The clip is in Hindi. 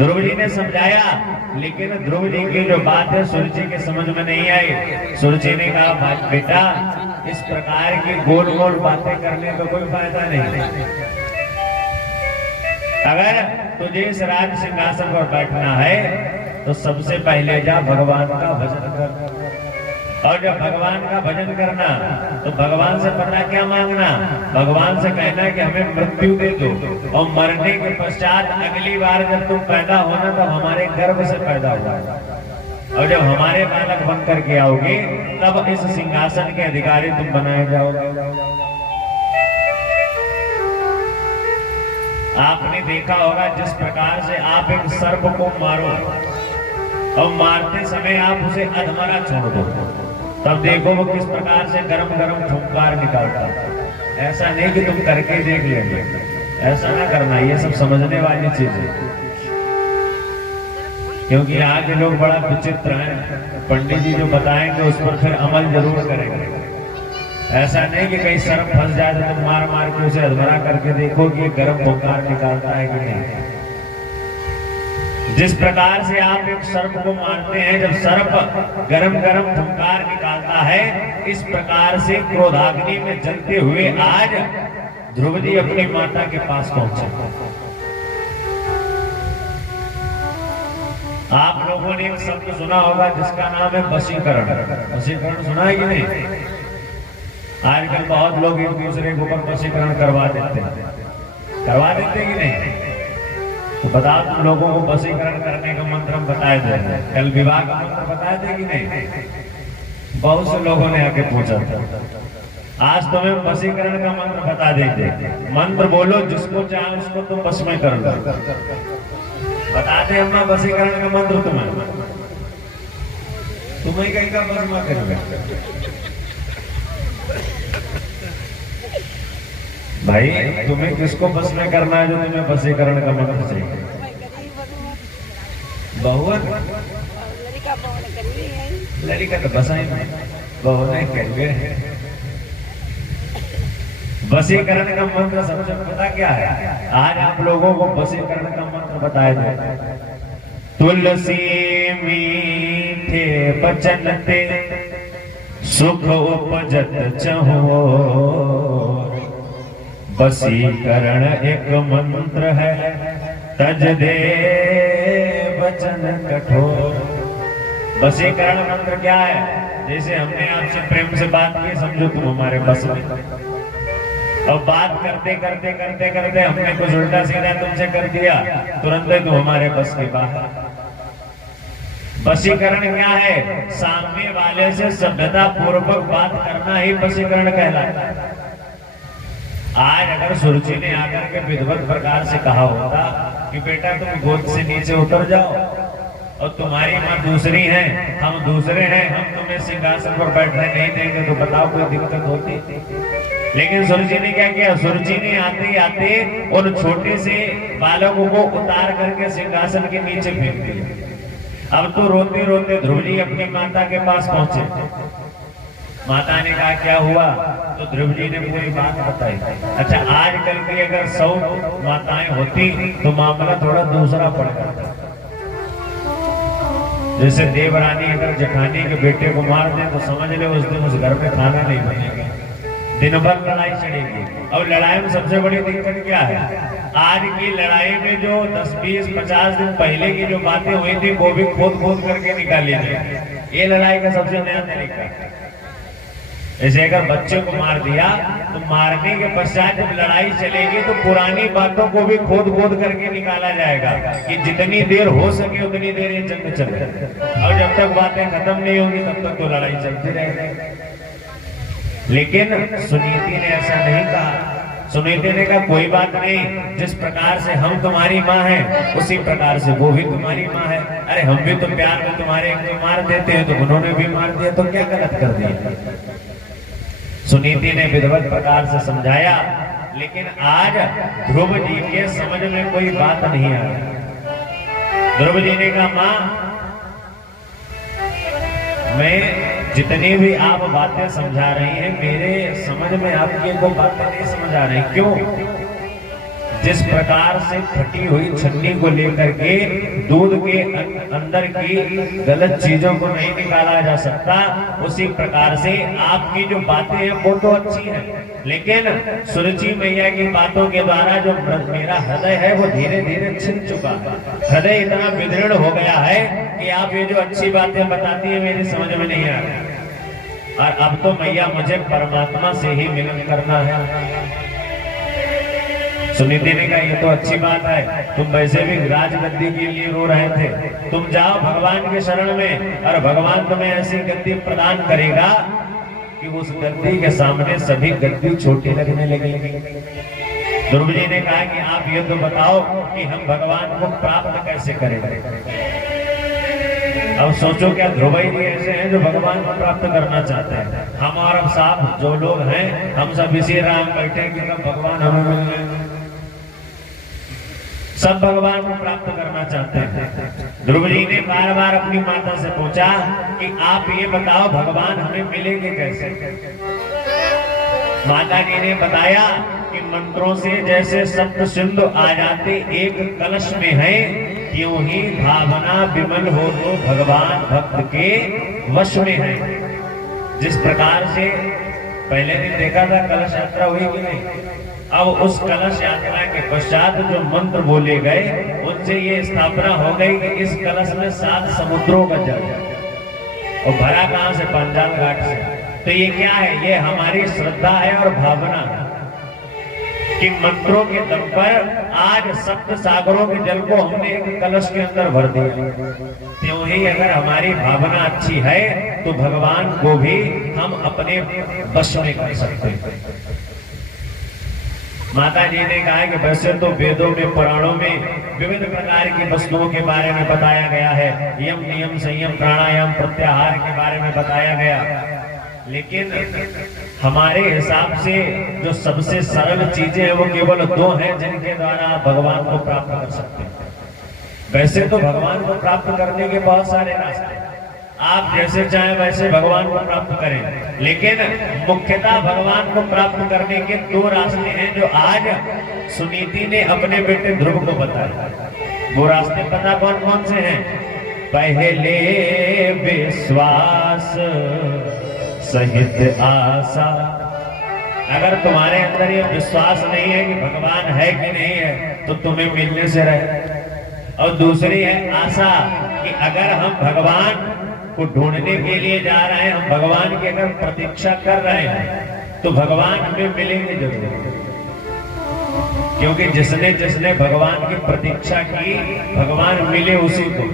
ध्रुव जी ने समझाया, लेकिन ध्रुव जी की जो बात है सुरुचि के समझ में नहीं आई। सुरुचि ने कहा बेटा, इस प्रकार की गोल गोल बातें करने का कोई फायदा नहीं। अगर तुझे इस राज सिंहासन पर बैठना है तो सबसे पहले जा भगवान का भजन कर। और जब भगवान का भजन करना तो भगवान से पता क्या मांगना, भगवान से कहना कि हमें मृत्यु दे दो, और मरने के पश्चात अगली बार जब तुम पैदा होना तो हमारे गर्भ से पैदा हुआ, और जब हमारे बालक बन करके आओगे तब इस सिंहासन के अधिकारी तुम बनाए जाओगे। आपने देखा होगा जिस प्रकार से आप एक सर्प को मारो और मारते समय आप उसे अधमरा छोड़ दो, तब देखो वो किस प्रकार से गरम गरम फुंकार निकालता है। ऐसा नहीं कि तुम करके देख लेंगे, ऐसा ना करना, ये सब समझने वाली चीज है। क्योंकि यहाँ के लोग बड़ा विचित्र हैं, पंडित जी जो बताएंगे उस पर फिर अमल जरूर करेंगे। ऐसा नहीं कि कहीं सर्प फंस जाए तो तुम मार मार के उसे अधमरा करके देखो कि गरम फुंकार निकालता है कि नहीं। जिस प्रकार से आप एक सर्प को मारते हैं, जब सर्प गरम गरम फुंकार निकालता है, इस प्रकार से क्रोधाग्नि में जलते हुए आज ध्रुव जी अपनी माता के पास पहुंचे। आप लोगों ने एक शब्द सुना होगा जिसका नाम है वशीकरण। वशीकरण सुना है कि नहीं? आजकल बहुत लोग एक दूसरे के ऊपर वशीकरण करवा देते कि नहीं? तो बताओ तुम लोगों को वशीकरण करने का मंत्र हम बताए थे, कल विवाह का मंत्र बताए थे कि नहीं? बहुत से लोगों ने आके पूछा था। आज तुम्हें वशीकरण का मंत्र बता देंगे। मंत्र बोलो, जिसको चाहे उसको तुम वश में कर लो। बताते हमने वशीकरण का मंत्र तुम्हें कहीं का वश में करोगे भाई, तुम्हें किसको बस में करना है जो तुम्हें वशीकरण का मंत्र चाहिए? बहुत लड़का तो बसाई बहु नहीं करिए। वशीकरण का मंत्र सबसे पता क्या है? आज आप लोगों को वशीकरण का मंत्र बताया जाए। तुलसी मीठे बचन ते सुख उपजत चहो, वशीकरण एक मंत्र है तज दे वचन कठोर। वशीकरण मंत्र क्या है? जैसे हमने आपसे प्रेम से बात की, समझो तुम हमारे बस में, और बात करते करते करते करते हमने कुछ उल्टा सीधा तुमसे कर दिया, तुरंत ही तुम हमारे बस के बाहर। वशीकरण क्या है? सामने वाले से सभ्यता पूर्वक बात करना ही वशीकरण कहलाता है। आज अगर सुरुचि ने आकर के विधिवत प्रकार से कहा होता कि बेटा तुम गोद से नीचे उतर जाओ, और तुम्हारी माँ दूसरी है, हम दूसरे हैं, हम तुम्हें सिंहासन पर बैठने नहीं देंगे, तो बताओ कोई दिक्कत होती? लेकिन सुरुचि ने क्या किया? सुरुचि ने आते ही आते उन छोटे से बालकों को उतार करके सिंहासन के नीचे फेंक दिया। अब तो रोते रोते ध्रुव जी अपनी माता के पास पहुंचे। माता ने कहा क्या हुआ? तो ध्रुव जी ने पूरी बात बताई। अच्छा, आजकल की अगर 100 माताएं होती तो मामला थोड़ा दूसरा पड़ जाता। जैसे देवरानी अगर जेठानी के बेटे को मार दे तो समझ ले उस दिन उस घर में खाना नहीं बनेगा, दिन भर लड़ाई चलेगी। और लड़ाई में सबसे बड़ी दिक्कत क्या है? आज की लड़ाई में जो 10, 20, 50 दिन पहले की जो बातें हुई थी वो भी खोद खोद करके निकाली जाए। ये लड़ाई का सबसे नया तरीका है। जैसे अगर बच्चे को मार दिया तो मारने के पश्चात जब लड़ाई चलेगी तो पुरानी बातों को भी खोद खोद करके निकाला जाएगा कि जितनी देर हो सके उतनी देर ये जंग चले, और जब तक बातें खत्म नहीं होगी तब तक तो लड़ाई चलती रहेगी। लेकिन सुनीति ने ऐसा नहीं कहा। सुनीति ने कहा कोई बात नहीं, जिस प्रकार से हम तुम्हारी माँ हैं उसी प्रकार से वो भी तुम्हारी माँ है। अरे हम भी तो प्यार में तुम्हारे को मार देते हैं, तो उन्होंने भी मार दिया, तो क्या गलत कर दिया? सुनीति ने विधिवत प्रकार से समझाया, लेकिन आज ध्रुव जी के समझ में कोई बात नहीं आ रही। ध्रुव जी ने कहा माँ, मैं जितनी भी आप बातें समझा रही हैं मेरे समझ में आपकी कोई बातें नहीं समझ आ रही। क्यों? जिस प्रकार से फटी हुई छन्नी को लेकर के दूध के अंदर की गलत चीजों को नहीं निकाला जा सकता, उसी प्रकार से आपकी जो बातें हैं वो तो अच्छी हैं, लेकिन सुरुचि मैया की बातों के द्वारा जो मेरा हृदय है वो धीरे धीरे छिन चुका है। हृदय इतना विदृढ़ हो गया है कि आप ये जो अच्छी बातें बताती है मेरी समझ में नहीं आ रही, और अब तो मैया मुझे परमात्मा से ही मिलन करना है। सुनीति ने कहा ये तो अच्छी बात है, तुम वैसे भी राजगद्दी के लिए रो रहे थे, तुम जाओ भगवान के शरण में और भगवान तुम्हें ऐसी गद्दी प्रदान करेगा कि उस गद्दी के सामने सभी गद्दी छोटी लगने लगेगी। ध्रुव जी ने कहा कि आप ये तो बताओ कि हम भगवान को प्राप्त कैसे करेंगे। अब सोचो क्या ध्रुव जी ऐसे हैं जो भगवान को प्राप्त करना चाहते हैं। हम और अब साहब जो लोग हैं हम सब इसी राह में बैठे कि कब भगवान हमें मिल गए, सब भगवान को प्राप्त करना चाहते हैं। ध्रुव जी ने बार बार अपनी माता से पूछा कि आप ये बताओ भगवान हमें मिलेंगे कैसे। माता जी ने बताया कि मंत्रों से जैसे सप्त सिंधु आ जाते एक कलश में है, त्यों ही भावना विमल हो तो भगवान भक्त के वश में है। जिस प्रकार से पहले दिन देखा था कलश यात्रा हुई कि नहीं, अब उस कलश यात्रा के पश्चात जो मंत्र बोले गए उनसे ये स्थापना हो गई कि इस कलश में 7 समुद्रों का जल है और भरा कहां से, पांचाल घाट से। तो ये क्या है, ये हमारी श्रद्धा है और भावना है कि मंत्रों के दम पर आज सप्त सागरों के जल को हमने एक कलश के अंदर भर दिया। त्यों ही अगर हमारी भावना अच्छी है तो भगवान को भी हम अपने वश में कर सकते हैं। माता जी ने कहा कि वैसे तो वेदों में पुराणों में विभिन्न प्रकार की वस्तुओं के बारे में बताया गया है, यम नियम संयम प्राणायाम प्रत्याहार के बारे में बताया गया, लेकिन हमारे हिसाब से जो सबसे सरल चीजें हैं वो केवल 2 हैं जिनके द्वारा आप भगवान को प्राप्त कर सकते हैं। वैसे तो भगवान को प्राप्त करने के बहुत सारे रास्ते, आप जैसे चाहें वैसे भगवान को प्राप्त करें, लेकिन मुख्यतः भगवान को प्राप्त करने के 2 रास्ते हैं जो आज सुनीति ने अपने बेटे ध्रुव को बताया। वो रास्ते पता कौन कौन से हैं? पहले विश्वास सहित आशा। अगर तुम्हारे अंदर ये विश्वास नहीं है कि भगवान है कि नहीं है तो तुम्हें मिलने से रहे। और दूसरी है आशा कि अगर हम भगवान को ढूंढने के लिए जा रहे हैं, हम भगवान की अगर प्रतीक्षा कर रहे हैं तो भगवान हमें मिलेंगे जरूर, क्योंकि जिसने जिसने भगवान की प्रतीक्षा की भगवान मिले उसी को।